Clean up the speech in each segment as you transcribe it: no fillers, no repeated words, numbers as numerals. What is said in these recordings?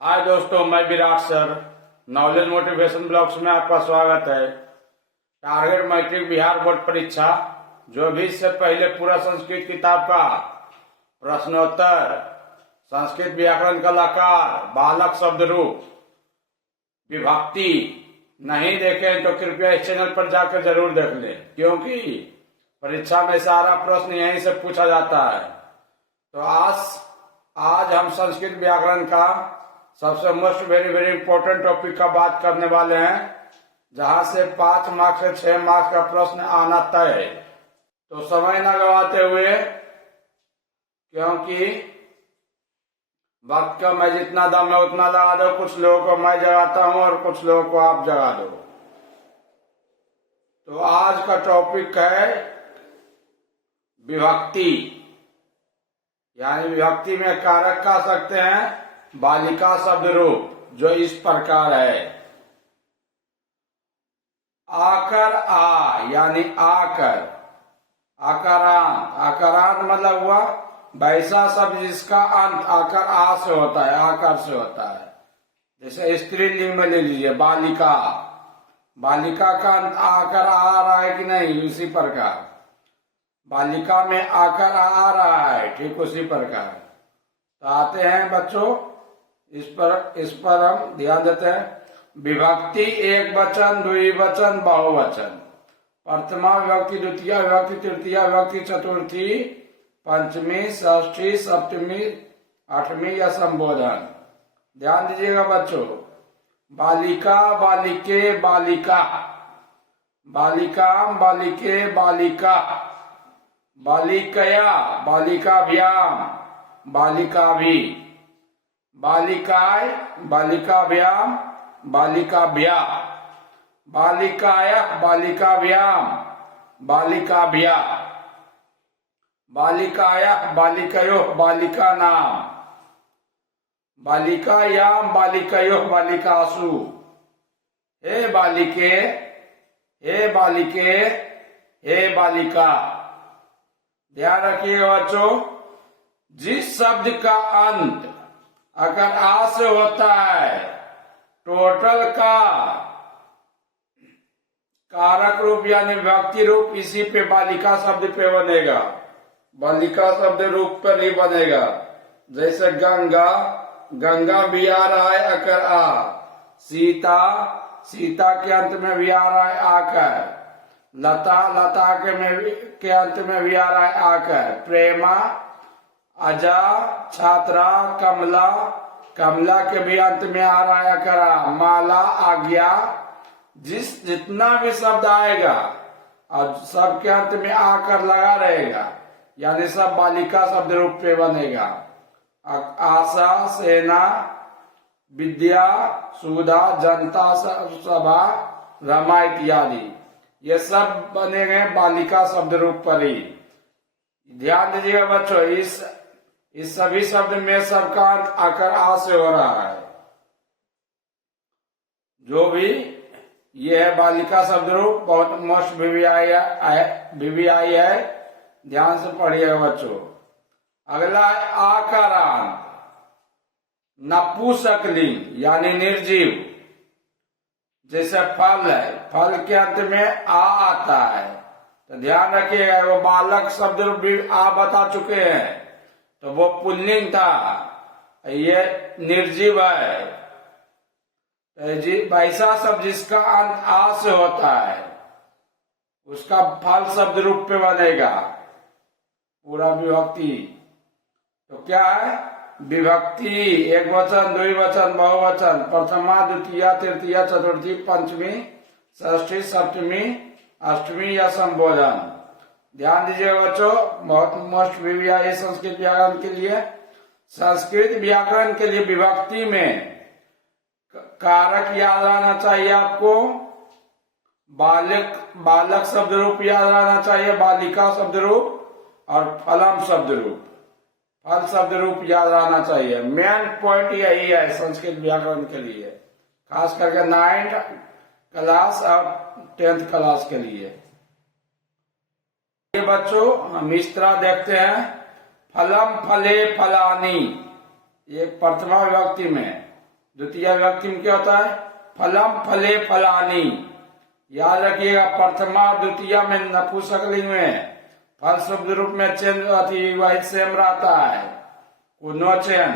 हाय दोस्तों, मैं Virat sir. Knowledge motivation blogs में आपका स्वागत है। टारगेट मैट्रिक बिहार बोर्ड परीक्षा जो भी इससे पहले पूरा संस्कृत किताब का प्रश्नोत्तर, संस्कृत व्याकरण कलाकार, बालक शब्द रूप, विभक्ति नहीं देखें तो कृपया इस चैनल पर जाकर जरूर देख लें, क्योंकि परीक्षा में सारा प्रश्न यहीं से पूछा जाता है। तो आज हम संस्कृत व्याकरण का सबसे मोस्ट वेरी इंपॉर्टेंट टॉपिक का बात करने वाले हैं, जहां से 5 मार्क्स से 6 मार्क्स का प्रश्न आना तय है। तो समय न गवाते हुए, क्योंकि वक्त का मैं जितना दम है उतना लगा दो। कुछ लोगों को मैं जगाता हूं और कुछ लोगों को आप जगा दो। तो आज का टॉपिक है विभक्ति, यानी विभक्ति में कारक कह सकते हैं बालिका शब्द रूप, जो इस प्रकार है। आकर आ यानी आकर, आकारांत। आकारांत मतलब हुआ वैसा शब्द जिसका अंत आकर आ से होता है, आकर से होता है। जैसे स्त्रीलिंग में ले लीजिए बालिका, बालिका का अंत आकर आ रहा है कि नहीं, उसी प्रकार बालिका में आकर आ रहा है, ठीक उसी प्रकार। तो आते हैं बच्चों, इस पर हम ध्यान देते हैं। विभक्ति एक वचन, द्विवचन, बहुवचन, प्रथमा विभक्ति, द्वितीय विभक्ति, तृतीय विभक्ति, चतुर्थी, पंचमी, षष्ठी, सप्तमी, आठवीं या संबोधन। ध्यान दीजिएगा बच्चों। बालिका, बालिके, बालिका, बालिकाम, बालिके, बालिका, बालिकया, बालिकाभ्याम, बालिकाभि, बालिकाय, बालिकाभ्याम, बालिकाभ्या, बालिकाय, बालिकाभ्याम, बालिकाभ्या, बालिकाय, बालिकयोः, बालिकानाम, बालिकायाम, बालिकयोः, बालिकासु। हे बालिके, हे बालिके, हे बालिका। ध्यान रखिएगा बच्चों, जिस शब्द का अंत अगर आ से होता है, टोटल का कारक रूप यानी विभक्ति रूप इसी पे बालिका शब्द पे बनेगा, बालिका शब्द रूप पर ही बनेगा। जैसे गंगा, गंगा भी आ रहा है अकर आ। सीता, सीता के अंत में भी आ रहा है आकर। लता, लता के अंत में भी आ रहा है आकर। प्रेमा, अजा, छात्रा, कमला, कमला के भी अंत में आ रहा है अकरा। माला, आज्ञा, जितना भी शब्द आएगा और सबके अंत में आकर लगा रहेगा, यानी सब बालिका शब्द रूप पे बनेगा। आशा, सेना, विद्या, सुधा, जनता, सभा, रमा इत्यादि, ये सब बनेंगे बालिका शब्द रूप पर ही। ध्यान दीजिएगा बच्चों, इस सभी शब्द में सबका अंत आकर आ से हो रहा है। जो भी ये है बालिका शब्द रूप, बहुत मोस्ट वीवीआई है, ध्यान से पढ़िएगा बच्चों। अगला है आकारांत, नपुंसकलिंग यानी निर्जीव। जैसे फल है, फल के अंत में आ आता है, तो ध्यान रखिएगा। वो बालक शब्द रूप भी आ बता चुके हैं, तो वो पुल्लिंग था, ये निर्जीव है। वैसा शब्द जिसका अंत आ से होता है, उसका फल शब्द रूप पे बनेगा पूरा विभक्ति। तो क्या है विभक्ति? एक वचन, द्विवचन, बहुवचन, प्रथमा, द्वितीय, तृतीय, चतुर्थी, पंचमी, षष्ठी, सप्तमी, अष्टमी या संबोधन। ध्यान दीजिएगा बच्चों, बहुत मोस्ट वीवीआई संस्कृत व्याकरण के लिए। संस्कृत व्याकरण के लिए विभक्ति में कारक याद रहना चाहिए आपको। बालक शब्द रूप याद रहना चाहिए, बालिका शब्द रूप, और फलम शब्द रूप, फल शब्द रूप याद रहना चाहिए। मेन पॉइंट यही है संस्कृत व्याकरण के लिए, खास करके 9th क्लास और 10th क्लास के लिए। बच्चों हम इस तरह देखते हैं, फलम फले फलानी, एक प्रथमा विभक्ति में द्वितीय विभक्ति में क्या होता है? फलम फले फलानी। याद रखिएगा, प्रथमा और द्वितीय में नपुंसकलिंग में फल शब्द रूप में चेंज वही सेम रहता है, को नो चेंज।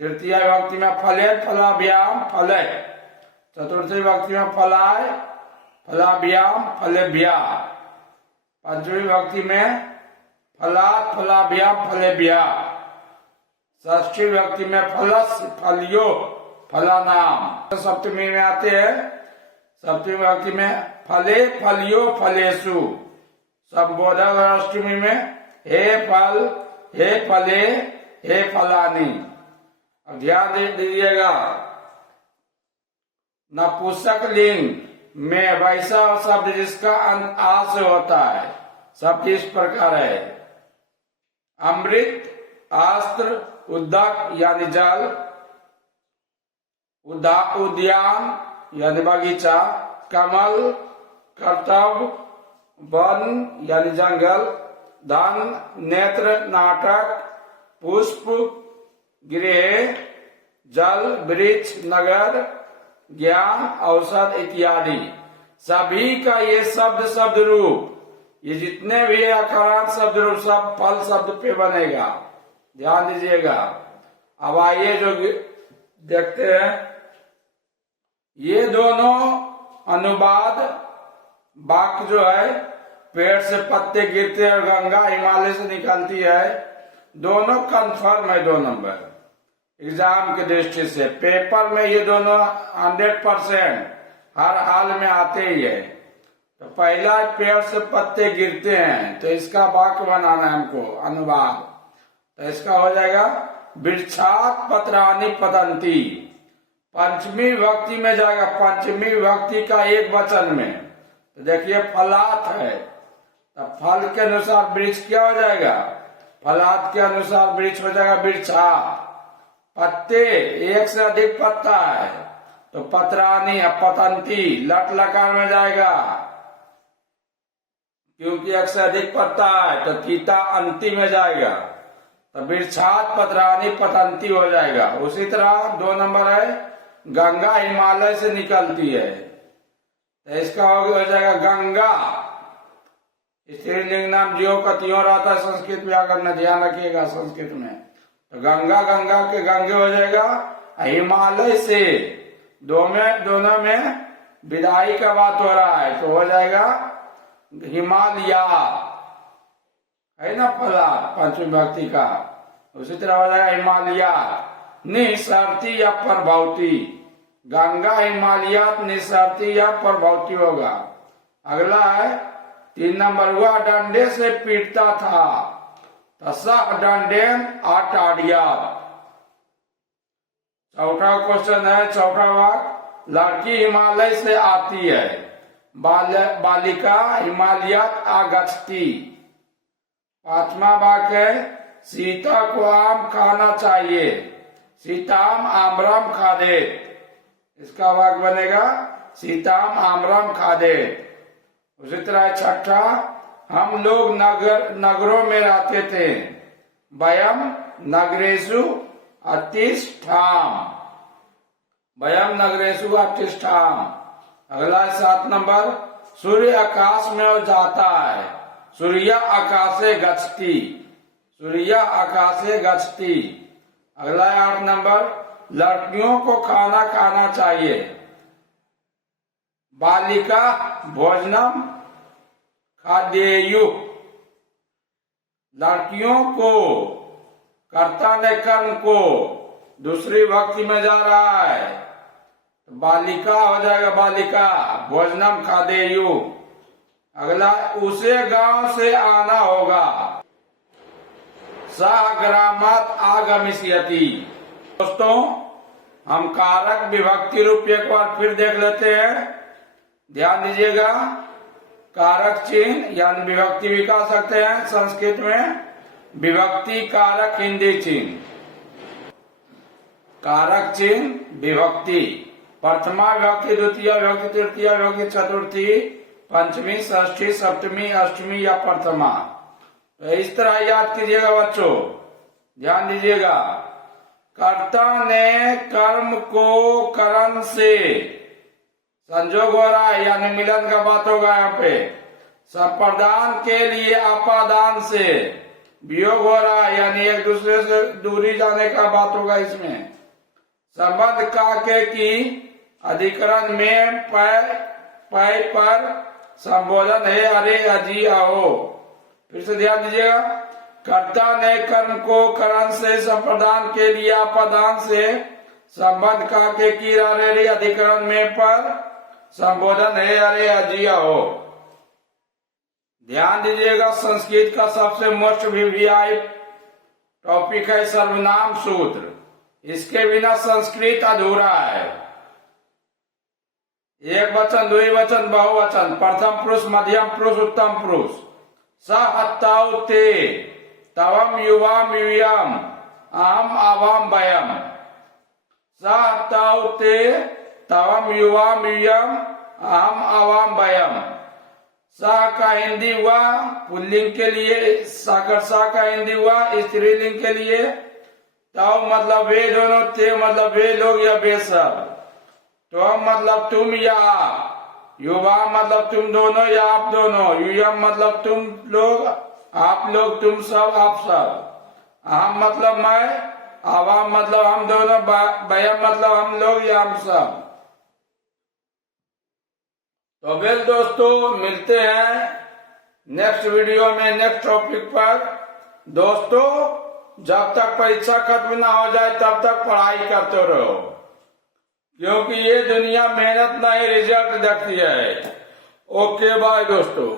तृतीय विभक्ति में फले फलाभ्याम फले। चतुर्थी विभक्ति में फलाय फलाभ्याम फलेभ्या। पंचमी विभक्ति में फलात फलाभ्याम फलेभ्या। षष्ठी विभक्ति में फलस फलियो फलानाम। सप्तमी में आते हैं, सप्तमी विभक्ति में फले फलियो फलेसु। संबोधक और अष्टमी में हे फल हे फले हे फलानी। अब ध्यान दीजिएगा, नपुंसक लिंग में वैसा शब्द जिसका अंत आ से होता है, शब्द इस प्रकार है: अमृत, अस्त्र, उदक यानी जल, उद्यान यानी बगीचा, कमल, कर्तव्य, वन यानी जंगल, धन, नेत्र, नाटक, पुष्प, गृह, जल, वृक्ष, नगर, ज्ञान, औषध इत्यादि। सभी का ये शब्द रूप, ये जितने भी अकारांत शब्द रूप सब फल शब्द पे बनेगा। ध्यान दीजिएगा। अब आइए जो देखते हैं, ये दोनों अनुवाद वाक्य जो है, पेड़ से पत्ते गिरते हैं और गंगा हिमालय से निकलती है, दोनों कंफर्म है 2 नंबर। एग्जाम की दृष्टि से पेपर में ये दोनों 100% हर हाल में आते ही है। तो पहला पेड़ से पत्ते गिरते हैं, तो इसका वाक्य बनाना है हमको, अनुवाद। तो इसका हो जाएगा वृक्षात पत्राणि पतंती। पंचमी विभक्ति में जाएगा, पंचमी विभक्ति का एक वचन में। तो देखिए फलात है, तो फल के अनुसार वृक्ष क्या हो जाएगा? फलात के अनुसार वृक्ष हो जाएगा वृक्षात। पत्ते, एक से अधिक पत्ता है तो पत्रानी पतंती, लट लकार में जाएगा, क्योंकि एक से अधिक पत्ता है तो तीता अंति में जाएगा, तो वृक्षात पत्रानी पतंती हो जाएगा। उसी तरह 2 नंबर है, गंगा हिमालय से निकलती है, तो इसका हो जाएगा गंगा। स्त्रीलिंग नाम ज्यो का त्यों रहता है संस्कृत व्याकरण में, ध्यान रखिएगा संस्कृत में। तो गंगा, गंगा के गंगे हो जाएगा। हिमालय से दोनों में विदाई का बात हो रहा है, तो हो जाएगा हिमालया, है ना फला पंचमी विभक्ति का। उसी तरह हो जाएगा हिमालया निसरती या प्रभवती। गंगा हिमालयात निसरती या प्रभवती होगा। अगला है 3 नंबर, हुआ डंडे से पीटता था, डंडेन आटाड़िया। चौथा क्वेश्चन है, चौथा वाक्य, लड़की हिमालय से आती है, बालिका हिमालयात आगच्छति। 5वां वाक्य है, सीता को आम खाना चाहिए, सीताम आम्रम खादे। इसका वाक्य बनेगा सीताम आम्रम खादे। उसी तरह 6ठा, हम लोग नगरों में रहते थे, वयम नगरेषु अतिष्ठाम, वयम नगरेषु अतिष्ठाम। अगला 7 नंबर, सूर्य आकाश में हो जाता है, सूर्य आकाशे गच्छति, सूर्य आकाशे गच्छति। अगला 8 नंबर, लड़कियों को खाना खाना चाहिए, बालिका भोजनम खाद्येयु। लड़कियों को, कर्ता ने कर्म को दूसरी विभक्ति में जा रहा है, बालिका हो जाएगा बालिका, भोजनम खाद्येयु। अगला, उसे गांव से आना होगा, सह ग्रामात आगमिष्यति। दोस्तों, हम कारक विभक्ति रूप एक बार फिर देख लेते हैं। ध्यान दीजिएगा, कारक चिन्ह यानी विभक्ति भी कह सकते हैं संस्कृत में, विभक्ति कारक हिंदी चिन्ह। कारक चिन्ह विभक्ति, प्रथमा विभक्ति, द्वितीय विभक्ति, तृतीय विभक्ति, चतुर्थी, पंचमी, षष्ठी, सप्तमी, अष्टमी या प्रथमा। तो इस तरह याद कीजिएगा बच्चों, ध्यान दीजिएगा। कर्ता ने कर्म को करण से, संजोग हो रहा है यानी मिलन का बात होगा यहाँ पे, संप्रदान के लिए अपादान से, वियोग हो रहा है यानी एक दूसरे से दूरी जाने का बात होगा इसमें, संबंध का के की अधिकरण में पै पर संबोधन है अरे अजी आओ। फिर से ध्यान दीजिएगा, कर्ता ने कर्म को करण से, संप्रदान के लिए अपादान से, संबंध का के की रे अधिकरण में पर संबोधन है अरे अजी आओ। ध्यान दीजिएगा, संस्कृत का सबसे मोस्ट वीवीआई टॉपिक है सर्वनाम सूत्र। इसके बिना संस्कृत अधूरा है। एक वचन, द्विवचन, बहुवचन, प्रथम पुरुष, मध्यम पुरुष, उत्तम पुरुष। स हत्ताउ ते तवम युवाम यूयम अहम आवाम वयम। स हत्ताउ ते तवम युवाम यूयम अहम आवाम वयम। सा का हिंदी हुआ पुल्लिंग के लिए, साकर सा का हिंदी हुआ स्त्रीलिंग के लिए। तव मतलब वे दोनों, ते मतलब वे लोग या वे सब, तो मतलब तुम या आप, युवा मतलब तुम दोनों या आप दोनों, युयम मतलब तुम लोग, आप लोग, तुम सब, आप सब। अहम मतलब मैं, आवाम मतलब हम दोनों, वयम मतलब हम लोग या हम सब। तो वेल दोस्तों, मिलते हैं नेक्स्ट वीडियो में नेक्स्ट टॉपिक पर। दोस्तों, जब तक परीक्षा खत्म ना हो जाए तब तक पढ़ाई करते रहो, क्योंकि ये दुनिया मेहनत नहीं रिजल्ट देखती है। ओके बाय दोस्तों।